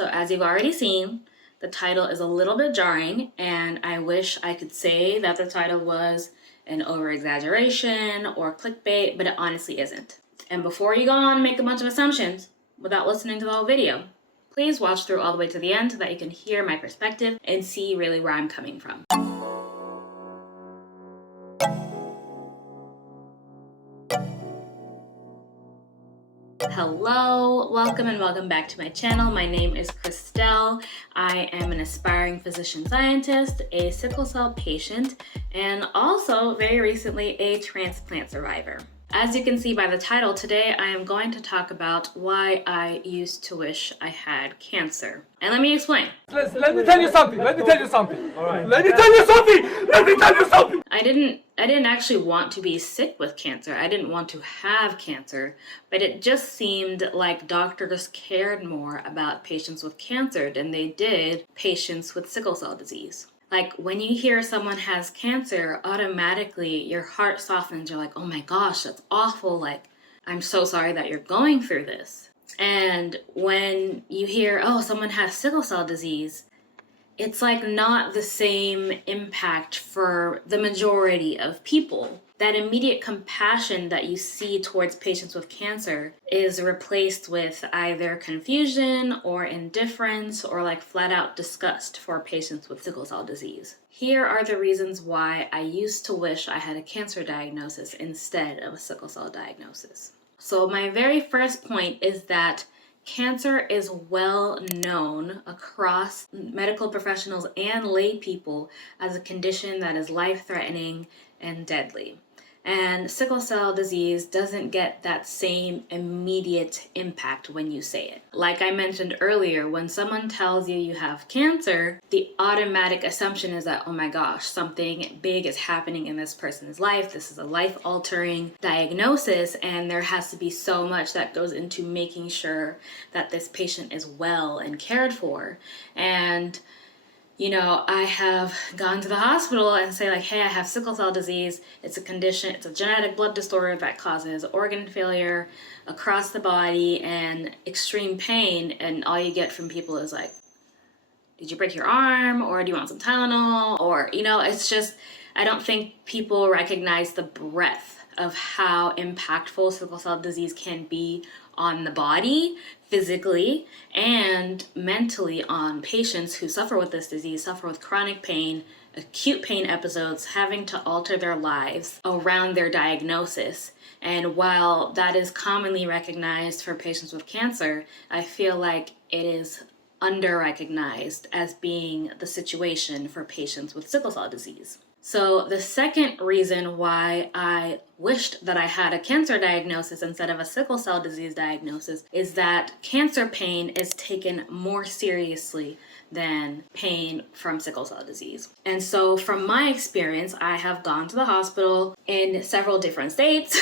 So as you've already seen, the title is a little bit jarring, and I wish I could say that the title was an over-exaggeration or clickbait, but it honestly isn't. And before you go on and make a bunch of assumptions without listening to the whole video, please watch through all the way to the end so that you can hear my perspective and see really where I'm coming from. Hello, welcome and welcome back to my channel. My name is Christelle. I am an aspiring physician scientist, a sickle cell patient, and also very recently a transplant survivor. As you can see by the title, today I am going to talk about why I used to wish I had cancer. And let me explain. Let me tell you something. All right. Let me tell you something. I didn't actually want to be sick with cancer. I didn't want to have cancer, but it just seemed like doctors cared more about patients with cancer than they did patients with sickle cell disease. Like when you hear someone has cancer, automatically your heart softens. You're like, oh my gosh, that's awful. Like, I'm so sorry that you're going through this. And when you hear, oh, someone has sickle cell disease, it's like not the same impact for the majority of people. That immediate compassion that you see towards patients with cancer is replaced with either confusion or indifference or like flat out disgust for patients with sickle cell disease. Here are the reasons why I used to wish I had a cancer diagnosis instead of a sickle cell diagnosis. So my very first point is that cancer is well known across medical professionals and lay people as a condition that is life-threatening and deadly. And sickle cell disease doesn't get that same immediate impact when you say it. Like I mentioned earlier, when someone tells you you have cancer, the automatic assumption is that, oh my gosh, something big is happening in this person's life. This is a life-altering diagnosis, and there has to be so much that goes into making sure that this patient is well and cared for. And you know, I have gone to the hospital and say like, hey, I have sickle cell disease. It's a condition, it's a genetic blood disorder that causes organ failure across the body and extreme pain. And all you get from people is like, did you break your arm? Or do you want some Tylenol? Or, you know, it's just, I don't think people recognize the breadth of how impactful sickle cell disease can be on the body, physically and mentally, on patients who suffer with this disease, suffer with chronic pain, acute pain episodes, having to alter their lives around their diagnosis. And while that is commonly recognized for patients with cancer, I feel like it is under-recognized as being the situation for patients with sickle cell disease. So the second reason why I wished that I had a cancer diagnosis instead of a sickle cell disease diagnosis is that cancer pain is taken more seriously than pain from sickle cell disease. And so from my experience, I have gone to the hospital in several different states,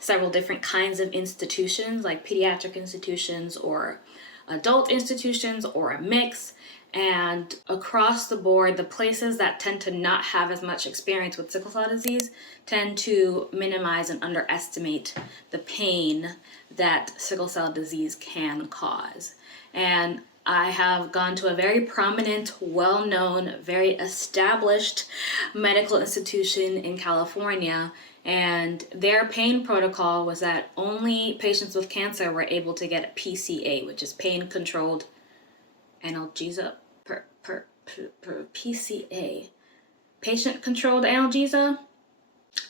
several different kinds of institutions like pediatric institutions or adult institutions or a mix. And across the board, the places that tend to not have as much experience with sickle cell disease tend to minimize and underestimate the pain that sickle cell disease can cause. And I have gone to a very prominent, well-known, very established medical institution in California, and their pain protocol was that only patients with cancer were able to get a PCA, which is pain-controlled analgesia per PCA. Patient-controlled analgesia.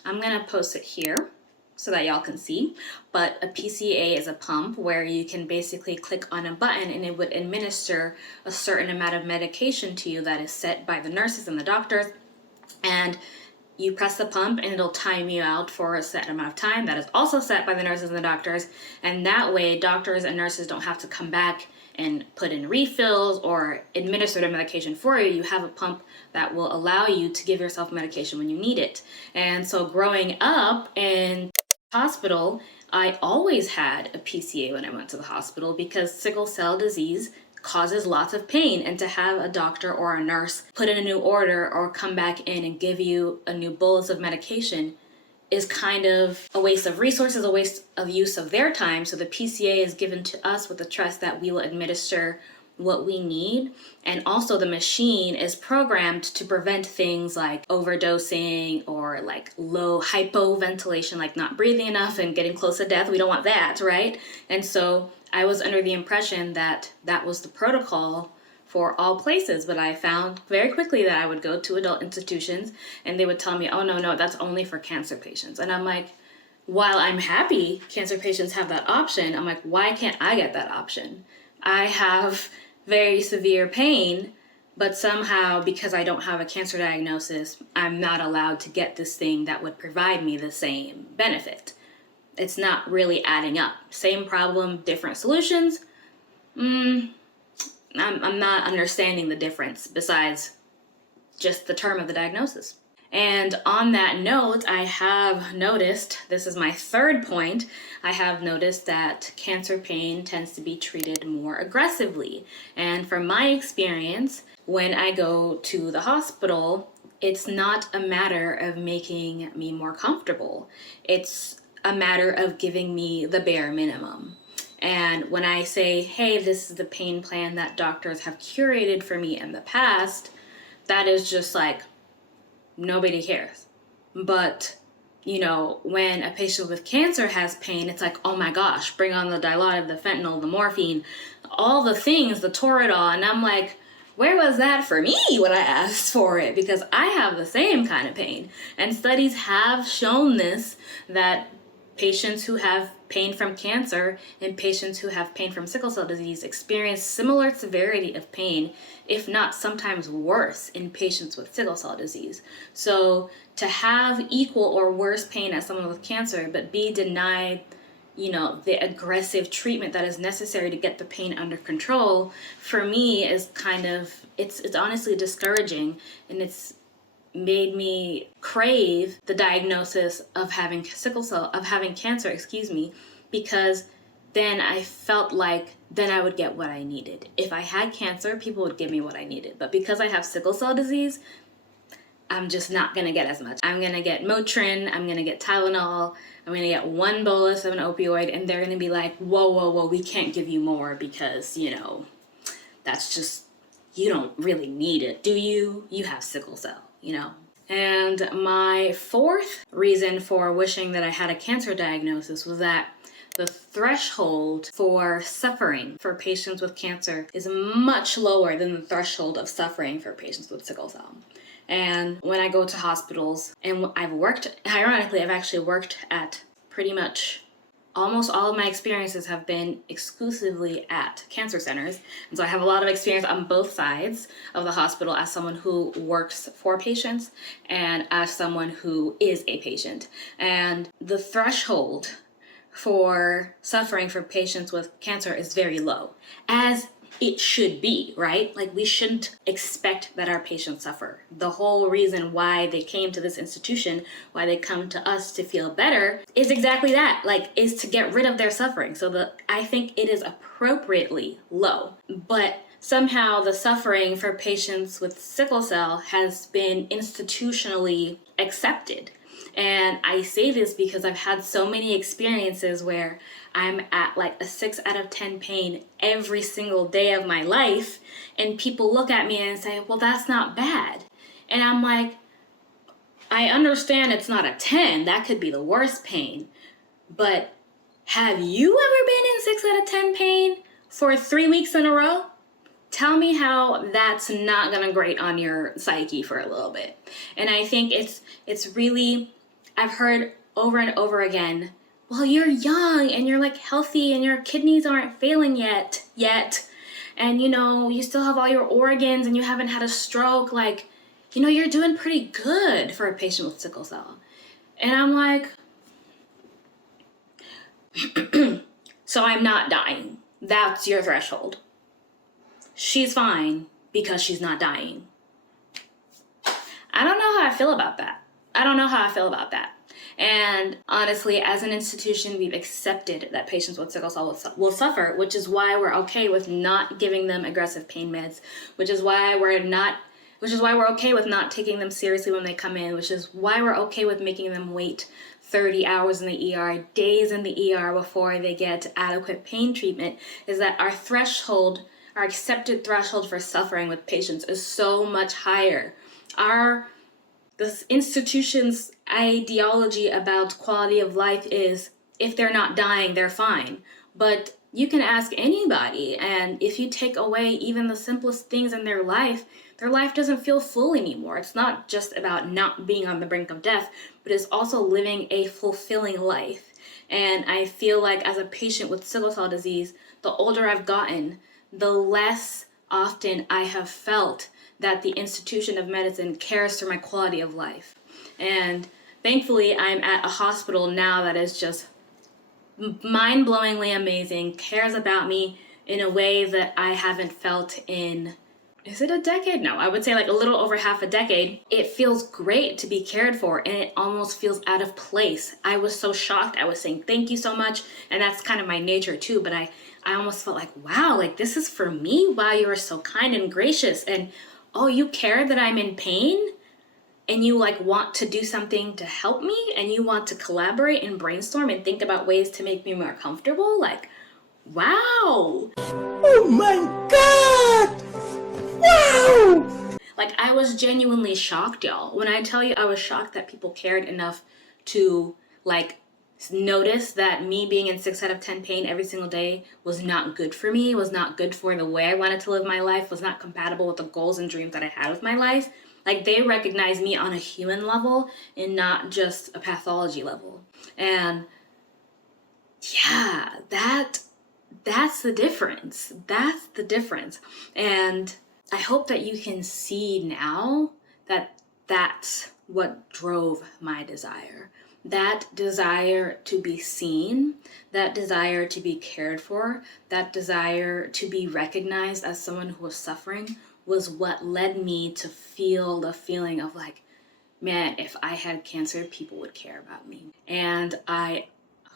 I'm gonna post it here so that y'all can see. But a PCA is a pump where you can basically click on a button and it would administer a certain amount of medication to you that is set by the nurses and the doctors. And you press the pump and it'll time you out for a set amount of time that is also set by the nurses and the doctors. And that way, doctors and nurses don't have to come back and put in refills or administer the medication for you. You have a pump that will allow you to give yourself medication when you need it. And so growing up in hospital, I always had a PCA when I went to the hospital because sickle cell disease causes lots of pain, and to have a doctor or a nurse put in a new order or come back in and give you a new bolus of medication is kind of a waste of resources, a waste of use of their time. So the PCA is given to us with the trust that we will administer what we need. And also the machine is programmed to prevent things like overdosing or like low hypoventilation, like not breathing enough and getting close to death. We don't want that, right? And so I was under the impression that that was the protocol for all places, but I found very quickly that I would go to adult institutions and they would tell me, oh no, that's only for cancer patients. And I'm like, while I'm happy cancer patients have that option, I'm like, why can't I get that option? I have very severe pain, but somehow because I don't have a cancer diagnosis, I'm not allowed to get this thing that would provide me the same benefit. It's not really adding up. Same problem, different solutions. I'm not understanding the difference besides just the term of the diagnosis. And on that note, I have noticed, this is my third point, I have noticed that cancer pain tends to be treated more aggressively. And from my experience, when I go to the hospital, it's not a matter of making me more comfortable. It's a matter of giving me the bare minimum. And when I say, hey, this is the pain plan that doctors have curated for me in the past, that is just like, nobody cares. But, you know, when a patient with cancer has pain, it's like, oh my gosh, bring on the Dilaudid, the fentanyl, the morphine, all the things, the Toradol. And I'm like, where was that for me when I asked for it? Because I have the same kind of pain. And studies have shown this, that patients who have pain from cancer and patients who have pain from sickle cell disease experience similar severity of pain, if not sometimes worse, in patients with sickle cell disease. So to have equal or worse pain as someone with cancer, but be denied, you know, the aggressive treatment that is necessary to get the pain under control, for me is kind of, it's honestly discouraging, and it's made me crave the diagnosis of having cancer, because then I felt like then I would get what I needed. If I had cancer, people would give me what I needed. But because I have sickle cell disease, I'm just not gonna get as much. I'm gonna get Motrin, I'm gonna get Tylenol, I'm gonna get one bolus of an opioid, and they're gonna be like, whoa, we can't give you more because, you know, that's just, you don't really need it, do you? You have sickle cell. You know. And my fourth reason for wishing that I had a cancer diagnosis was that the threshold for suffering for patients with cancer is much lower than the threshold of suffering for patients with sickle cell. And when I go to hospitals, and ironically, I've actually worked at pretty much almost all of my experiences have been exclusively at cancer centers. And so I have a lot of experience on both sides of the hospital as someone who works for patients and as someone who is a patient. And the threshold for suffering for patients with cancer is very low, as it should be, right? Like, we shouldn't expect that our patients suffer. The whole reason why they came to this institution, why they come to us to feel better, is exactly that, like, is to get rid of their suffering. So I think it is appropriately low. But somehow the suffering for patients with sickle cell has been institutionally accepted. And I say this because I've had so many experiences where I'm at like a 6 out of 10 pain every single day of my life, and people look at me and say, well, that's not bad. And I'm like, I understand it's not a 10, that could be the worst pain, but have you ever been in 6 out of 10 pain for 3 weeks in a row? Tell me how that's not gonna grate on your psyche for a little bit. And I think it's really, I've heard over and over again, well, you're young and you're like healthy and your kidneys aren't failing yet. And you know, you still have all your organs and you haven't had a stroke. Like, you know, you're doing pretty good for a patient with sickle cell. And I'm like, so I'm not dying. That's your threshold. She's fine because she's not dying. I don't know how I feel about that. And honestly, as an institution, we've accepted that patients with sickle cell will suffer, which is why we're okay with not giving them aggressive pain meds, which is why we're okay with not taking them seriously when they come in, which is why we're okay with making them wait 30 hours in the ER, days in the ER before they get adequate pain treatment, is that our threshold our accepted threshold for suffering with patients is so much higher. This institution's ideology about quality of life is if they're not dying, they're fine. But you can ask anybody, and if you take away even the simplest things in their life doesn't feel full anymore. It's not just about not being on the brink of death, but it's also living a fulfilling life. And I feel like as a patient with sickle cell disease, the older I've gotten, the less often I have felt that the institution of medicine cares for my quality of life. And thankfully, I'm at a hospital now that is just mind-blowingly amazing, cares about me in a way that I haven't felt in, is it a decade? No, I would say like a little over half a decade. It feels great to be cared for, and it almost feels out of place. I was so shocked. I was saying thank you so much, and that's kind of my nature too, but I almost felt like, wow, like this is for me? Wow, you are so kind and gracious, and oh, you care that I'm in pain? And you like want to do something to help me, and you want to collaborate and brainstorm and think about ways to make me more comfortable? Like, wow. Oh my God! Wow! Like, I was genuinely shocked, y'all. When I tell you I was shocked that people cared enough to like notice that me being in 6 out of 10 pain every single day was not good for me, was not good for the way I wanted to live my life, was not compatible with the goals and dreams that I had with my life. Like, they recognize me on a human level and not just a pathology level. And yeah, that's the difference. That's the difference. And I hope that you can see now that that's what drove my desire. That desire to be seen, that desire to be cared for, that desire to be recognized as someone who was suffering was what led me to feel the feeling of like, man, if I had cancer, people would care about me. And I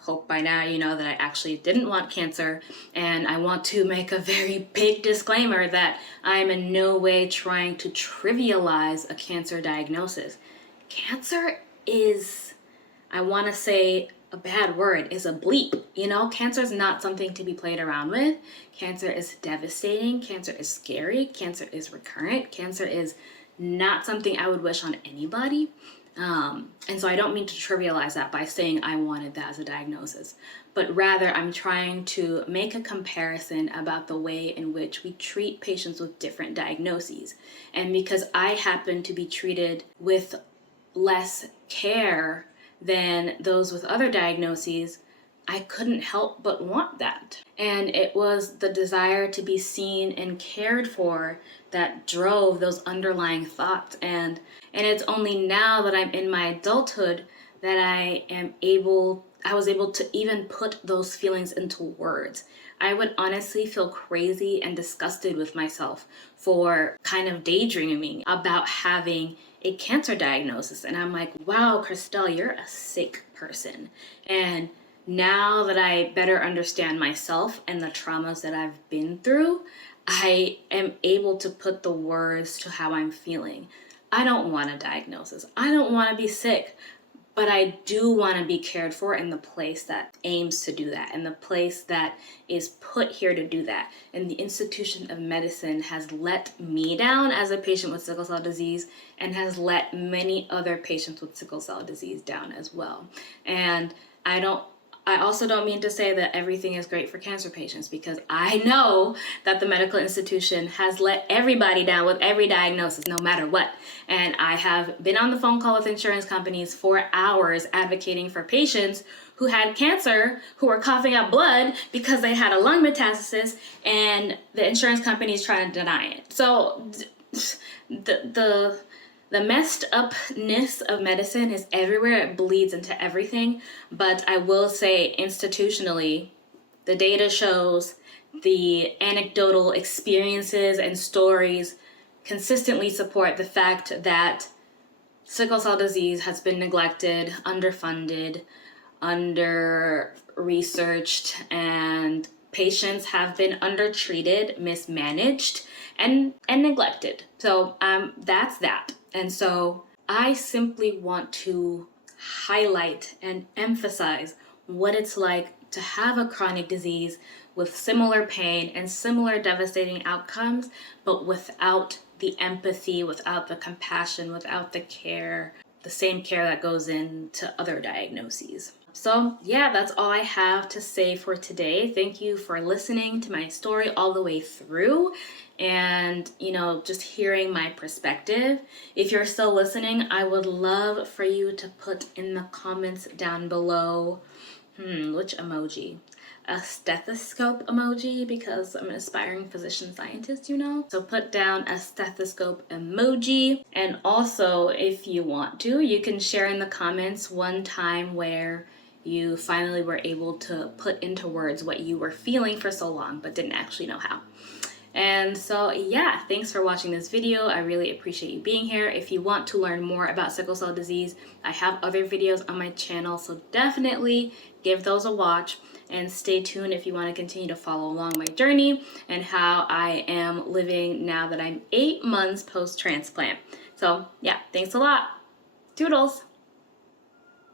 hope by now you know that I actually didn't want cancer, and I want to make a very big disclaimer that I'm in no way trying to trivialize a cancer diagnosis. Cancer is, I want to say a bad word, is a bleep. You know, cancer is not something to be played around with. Cancer is devastating. Cancer is scary. Cancer is recurrent. Cancer is not something I would wish on anybody. And so I don't mean to trivialize that by saying I wanted that as a diagnosis, but rather I'm trying to make a comparison about the way in which we treat patients with different diagnoses. And because I happen to be treated with less care than those with other diagnoses, I couldn't help but want that. And it was the desire to be seen and cared for that drove those underlying thoughts. And it's only now that I'm in my adulthood that I was able to even put those feelings into words. I would honestly feel crazy and disgusted with myself for kind of daydreaming about having a cancer diagnosis. And I'm like, wow, Christelle, you're a sick person. And now that I better understand myself and the traumas that I've been through, I am able to put the words to how I'm feeling. I don't want a diagnosis. I don't want to be sick, but I do want to be cared for in the place that aims to do that, and the place that is put here to do that. And the institution of medicine has let me down as a patient with sickle cell disease, and has let many other patients with sickle cell disease down as well. And I also don't mean to say that everything is great for cancer patients, because I know that the medical institution has let everybody down with every diagnosis, no matter what. And I have been on the phone call with insurance companies for hours advocating for patients who had cancer, who were coughing up blood because they had a lung metastasis, and the insurance company is trying to deny it. So the messed upness of medicine is everywhere. It bleeds into everything. But I will say, institutionally, the data shows, the anecdotal experiences and stories consistently support the fact that sickle cell disease has been neglected, underfunded, under-researched, and patients have been undertreated, mismanaged, and neglected. So that's that. And so I simply want to highlight and emphasize what it's like to have a chronic disease with similar pain and similar devastating outcomes, but without the empathy, without the compassion, without the care, the same care that goes into other diagnoses. So yeah, that's all I have to say for today. Thank you for listening to my story all the way through and, just hearing my perspective. If you're still listening, I would love for you to put in the comments down below, which emoji? A stethoscope emoji, because I'm an aspiring physician scientist, So put down a stethoscope emoji. And also, if you want to, you can share in the comments one time where you finally were able to put into words what you were feeling for so long but didn't actually know how. And so yeah, thanks for watching this video. I really appreciate you being here. If you want to learn more about sickle cell disease, I have other videos on my channel, so definitely give those a watch and stay tuned if you want to continue to follow along my journey and how I am living now that I'm 8 months post-transplant. So yeah, thanks a lot. Toodles.